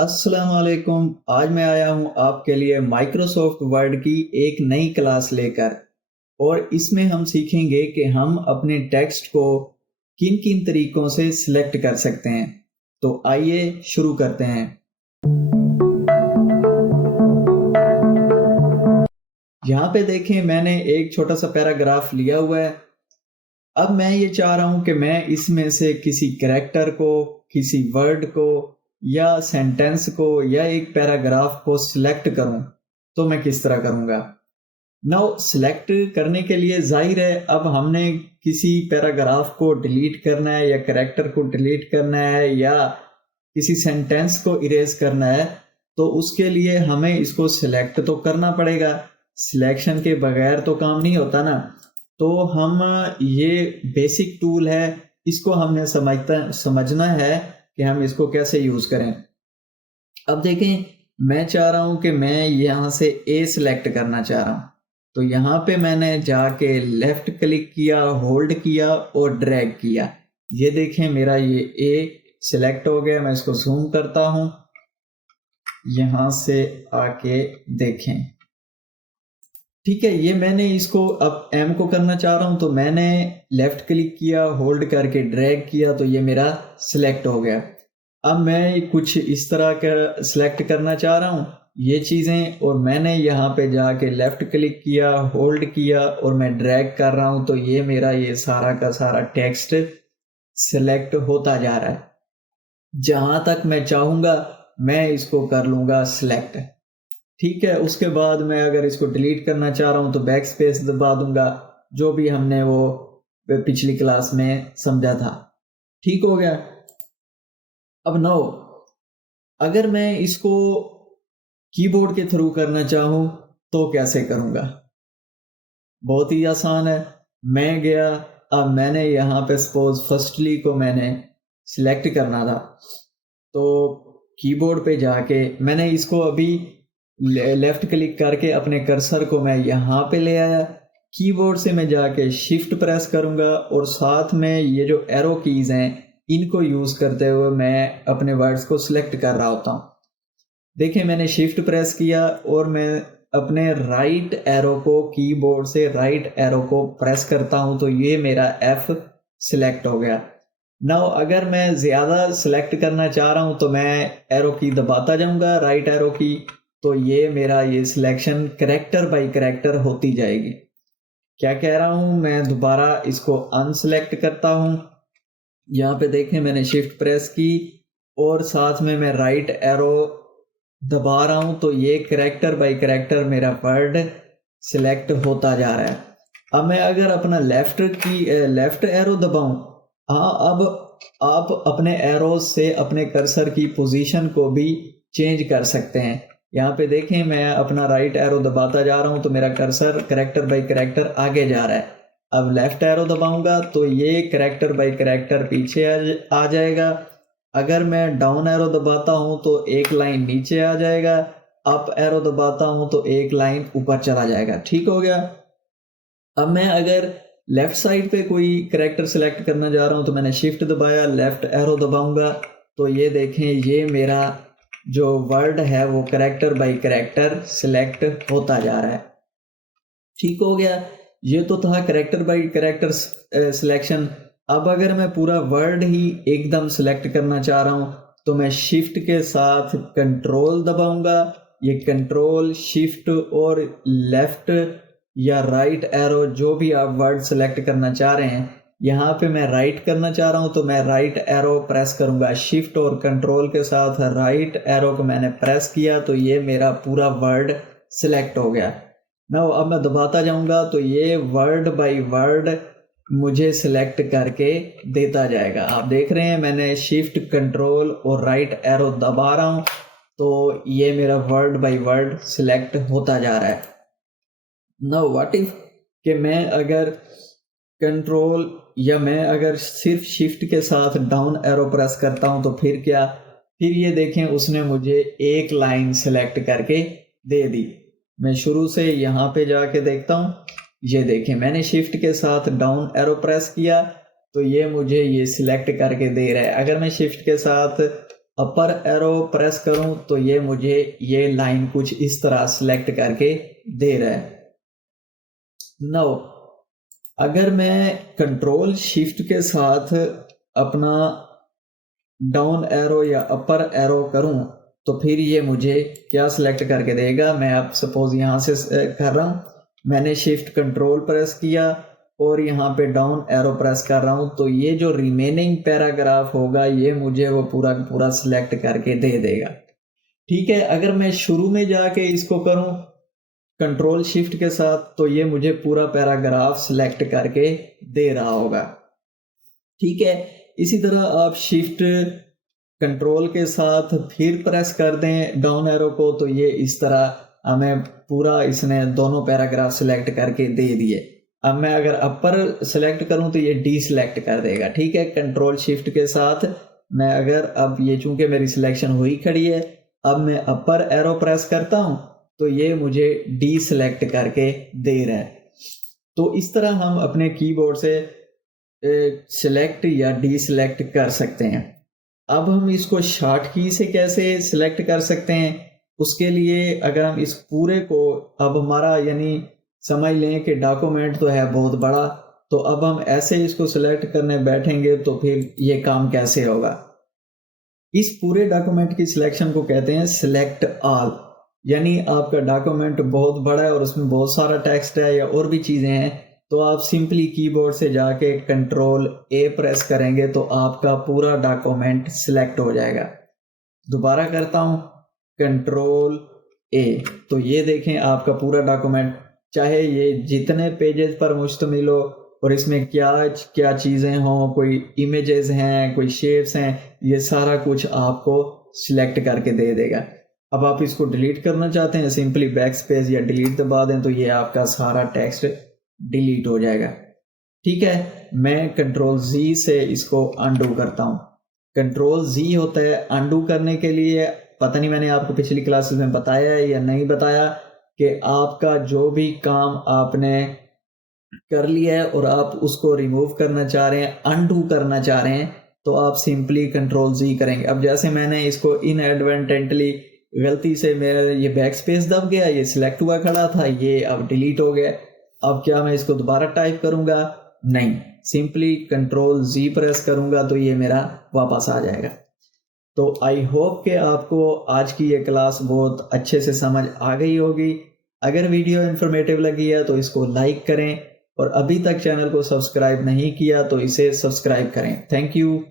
अस्सलाम वालेकुम। आज मैं आया हूँ आपके लिए माइक्रोसॉफ्ट वर्ड की एक नई क्लास लेकर और इसमें हम सीखेंगे कि हम अपने टेक्स्ट को किन किन तरीकों से सिलेक्ट कर सकते हैं। तो आइए शुरू करते हैं। यहाँ पे देखें, मैंने एक छोटा सा पैराग्राफ लिया हुआ है। अब मैं ये चाह रहा हूँ कि मैं इसमें से किसी कैरेक्टर को, किसी वर्ड को या सेंटेंस को या एक पैराग्राफ को सिलेक्ट करूं। तो मैं किस तरह करूंगा? नाउ सिलेक्ट करने के लिए जाहिर है, अब हमने किसी पैराग्राफ को डिलीट करना है या कैरेक्टर को डिलीट करना है या किसी सेंटेंस को इरेज करना है, तो उसके लिए हमें इसको सिलेक्ट तो करना पड़ेगा। सिलेक्शन के बगैर तो काम नहीं होता ना। तो हम ये बेसिक टूल है, इसको हमने समझना है कि हम इसको कैसे यूज करें। अब देखें, मैं चाह रहा हूं कि मैं यहां से ए सिलेक्ट करना चाह रहा हूं। तो यहां पे मैंने जाके लेफ्ट क्लिक किया, होल्ड किया और ड्रैग किया। ये देखें, मेरा ये ए सिलेक्ट हो गया। मैं इसको जूम करता हूं, यहां से आके देखें। ठीक है, ये मैंने इसको अब एम को करना चाह रहा हूं, तो मैंने लेफ्ट क्लिक किया, होल्ड करके ड्रैग किया, तो ये मेरा सिलेक्ट हो गया। अब मैं कुछ इस तरह का सिलेक्ट करना चाह रहा हूं ये चीजें, और मैंने यहाँ पे जाके लेफ्ट क्लिक किया, होल्ड किया और मैं ड्रैग कर रहा हूं, तो ये मेरा ये सारा का सारा टेक्स्ट सिलेक्ट होता जा रहा है। जहां तक मैं चाहूंगा मैं इसको कर लूंगा सिलेक्ट। ठीक है, उसके बाद मैं अगर इसको डिलीट करना चाह रहा हूं तो बैक स्पेस दबा दूंगा, जो भी हमने वो पिछली क्लास में समझा था। ठीक हो गया। अब नाउ अगर मैं इसको कीबोर्ड के थ्रू करना चाहूं तो कैसे करूंगा? बहुत ही आसान है। मैं गया, अब मैंने यहाँ पे सपोज फर्स्टली को मैंने सिलेक्ट करना था, तो कीबोर्ड पे जाके मैंने इसको अभी लेफ्ट क्लिक करके अपने कर्सर को मैं यहाँ पे ले आया। कीबोर्ड से मैं जाके शिफ्ट प्रेस करूंगा और साथ में ये जो एरो कीज हैं इनको यूज करते हुए मैं अपने वर्ड्स को सिलेक्ट कर रहा होता हूँ। देखिए, मैंने शिफ्ट प्रेस किया और मैं अपने राइट एरो को, कीबोर्ड से राइट एरो को प्रेस करता हूं, तो ये मेरा एफ सिलेक्ट हो गया। नाउ अगर मैं ज्यादा सिलेक्ट करना चाह रहा हूं तो मैं एरो की दबाता जाऊंगा, राइट एरो की, तो ये मेरा ये सिलेक्शन कैरेक्टर बाय कैरेक्टर होती जाएगी। क्या कह रहा हूं, मैं दोबारा इसको अनसिलेक्ट करता हूं। यहाँ पे देखें, मैंने शिफ्ट प्रेस की और साथ में मैं राइट एरो दबा रहा हूं, तो ये कैरेक्टर बाय कैरेक्टर मेरा वर्ड सिलेक्ट होता जा रहा है। अब मैं अगर अपना लेफ्ट एरो दबाऊं, हाँ, अब आप अपने एरो से अपने कर्सर की पोजीशन को भी चेंज कर सकते हैं। यहाँ पे देखें, मैं अपना राइट एरो दबाता जा रहा हूं तो मेरा कर्सर कैरेक्टर बाय कैरेक्टर आगे जा रहा है। अब लेफ्ट एरो दबाऊंगा तो ये कैरेक्टर बाय कैरेक्टर पीछे आ जाएगा। अगर मैं डाउन एरो दबाता हूं तो एक लाइन नीचे आ जाएगा, अप एरो दबाता हूं तो एक लाइन ऊपर चला जाएगा। ठीक हो गया। अब मैं अगर लेफ्ट साइड पे कोई कैरेक्टर सिलेक्ट करना जा रहा हूं तो मैंने शिफ्ट दबाया, लेफ्ट एरो दबाऊंगा, तो ये देखें, ये मेरा जो वर्ड है वो कैरेक्टर बाय कैरेक्टर सिलेक्ट होता जा रहा है। ठीक हो गया। ये तो था कैरेक्टर बाय कैरेक्टर सिलेक्शन। अब अगर मैं पूरा वर्ड ही एकदम सिलेक्ट करना चाह रहा हूं तो मैं शिफ्ट के साथ कंट्रोल दबाऊंगा। ये कंट्रोल, शिफ्ट और लेफ्ट या राइट एरो, जो भी आप वर्ड सिलेक्ट करना चाह रहे हैं, यहाँ पे मैं राइट करना चाह रहा हूं तो मैं राइट एरो प्रेस करूंगा। शिफ्ट और कंट्रोल के साथ राइट एरो को मैंने प्रेस किया तो ये मेरा पूरा वर्ड सिलेक्ट हो गया। ना अब मैं दबाता जाऊंगा तो ये वर्ड बाय वर्ड मुझे सिलेक्ट करके देता जाएगा। आप देख रहे हैं, मैंने शिफ्ट, कंट्रोल और राइट एरो दबा रहा हूं तो ये मेरा वर्ड बाय वर्ड सिलेक्ट होता जा रहा है। नाउ व्हाट इफ कि मैं अगर कंट्रोल या मैं अगर सिर्फ शिफ्ट के साथ डाउन एरो प्रेस करता हूं तो फिर क्या? फिर ये देखें, उसने मुझे एक लाइन सिलेक्ट करके दे दी। मैं शुरू से यहाँ पे जाके देखता हूँ। ये देखें, मैंने शिफ्ट के साथ डाउन एरो प्रेस किया तो ये मुझे ये सिलेक्ट करके दे रहा है। अगर मैं शिफ्ट के साथ अपर एरो प्रेस करूं तो ये मुझे ये लाइन कुछ इस तरह सिलेक्ट करके दे रहा है। नाउ अगर मैं कंट्रोल शिफ्ट के साथ अपना डाउन एरो या अपर एरो करूं तो फिर ये मुझे क्या सिलेक्ट करके देगा। मैं अब सपोज यहाँ से कर रहा हूँ, मैंने शिफ्ट कंट्रोल प्रेस किया और यहाँ पे डाउन एरो प्रेस कर रहा हूँ तो ये जो रिमेनिंग पैराग्राफ होगा ये मुझे वो पूरा पूरा सिलेक्ट करके दे देगा। ठीक है, अगर मैं शुरू में जाके इसको करूँ कंट्रोल शिफ्ट के साथ तो ये मुझे पूरा पैराग्राफ सिलेक्ट करके दे रहा होगा। ठीक है, इसी तरह आप शिफ्ट कंट्रोल के साथ फिर प्रेस कर दें डाउन एरो को तो ये इस तरह हमें पूरा इसने दोनों पैराग्राफ सिलेक्ट करके दे दिए। अब मैं अगर अपर सेलेक्ट करूं तो ये डी सिलेक्ट कर देगा। ठीक है, कंट्रोल शिफ्ट के साथ मैं अगर अब ये चूंकि मेरी सिलेक्शन हुई खड़ी है, अब मैं अपर एरो प्रेस करता हूं तो ये मुझे डी सिलेक्ट करके दे रहा है। तो इस तरह हम अपने कीबोर्ड से सिलेक्ट या डी सिलेक्ट कर सकते हैं। अब हम इसको शॉर्ट की से कैसे सिलेक्ट कर सकते हैं, उसके लिए अगर हम इस पूरे को अब हमारा यानी समझ लें कि डॉक्यूमेंट तो है बहुत बड़ा, तो अब हम ऐसे इसको सिलेक्ट करने बैठेंगे तो फिर ये काम कैसे होगा। इस पूरे डॉक्यूमेंट की सिलेक्शन को कहते हैं सिलेक्ट ऑल, यानी आपका डॉक्यूमेंट बहुत बड़ा है और उसमें बहुत सारा टेक्स्ट है या और भी चीज़ें हैं तो आप सिंपली कीबोर्ड से जाके कंट्रोल ए प्रेस करेंगे तो आपका पूरा डॉक्यूमेंट सिलेक्ट हो जाएगा। दोबारा करता हूँ कंट्रोल ए, तो ये देखें आपका पूरा डॉक्यूमेंट, चाहे ये जितने पेजेस पर मुश्तमिल हो और इसमें क्या क्या चीज़ें हों, कोई इमेजेस हैं, कोई शेप्स हैं, ये सारा कुछ आपको सिलेक्ट करके दे देगा। अब आप इसको डिलीट करना चाहते हैं, सिंपली बैक स्पेस या डिलीट दबा दें तो ये आपका सारा टेक्स्ट डिलीट हो जाएगा। ठीक है, मैं कंट्रोल जी से इसको अनडू करता हूँ। कंट्रोल जी होता है अनडू करने के लिए, पता नहीं मैंने आपको पिछली क्लासेस में बताया है या नहीं बताया, कि आपका जो भी काम आपने कर लिया है और आप उसको रिमूव करना चाह रहे हैं, अनडू करना चाह रहे हैं, तो आप सिंपली कंट्रोल जी करेंगे। अब जैसे मैंने इसको इनएडवर्टेंटली गलती से मेरा ये बैक स्पेस दब गया, ये सिलेक्ट हुआ खड़ा था, ये अब डिलीट हो गया। अब क्या मैं इसको दोबारा टाइप करूंगा? नहीं, सिंपली कंट्रोल जी प्रेस करूंगा तो ये मेरा वापस आ जाएगा। तो आई होप कि आपको आज की ये क्लास बहुत अच्छे से समझ आ गई होगी। अगर वीडियो इन्फॉर्मेटिव लगी है तो इसको लाइक करें और अभी तक चैनल को सब्सक्राइब नहीं किया तो इसे सब्सक्राइब करें। Thank you.